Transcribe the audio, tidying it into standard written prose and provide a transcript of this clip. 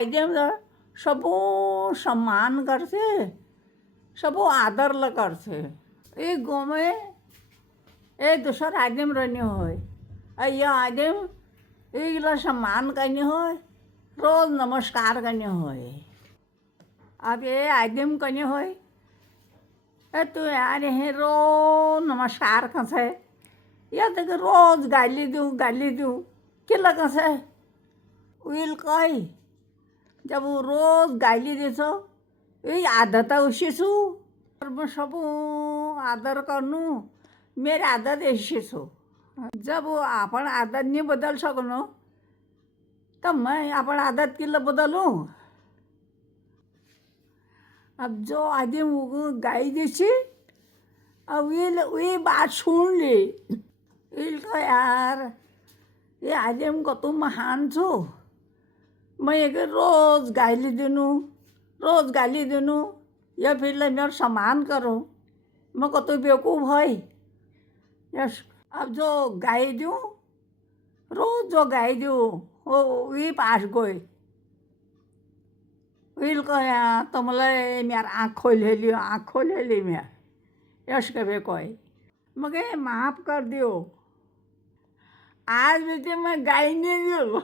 आदम सबू सम्मान करते, सबू आदर करते। ये गाँव में ये दूसर आदम रहने होय, ये आदम ये सम्मान करने होय, रोज नमस्कार करने होय। अब ये आदम करने होय, तू यार हे रोज नमस्कार कसे या तक रोज गाली दूँ केलं कसं होईल काय? जब वो रोज गाली देतो ये आदत उशीसू मग सब आदर करनू मेरे आदत ऐशीसू। जब आपण आदत नहीं बदल सकनो तब मैं आपण आदत किल्ला बदलूं। अब जो आदमी गाई देसी अब ये बात सुन ली इल तो यार ये आदम को तुम महान छो, मैं एक रोज गाली देनू या फिर मेरा सम्मान करो मैं को तो बेवकूफ़ है। यस अब जो गाई दूँ रोज जो गाई दूँ वो ये पास गई विल कया तो मला मेर आँख खोल हेली मैं यश कभी कोई मग माफ़ कर दियो आज भी मैं गाई नहीं दियो।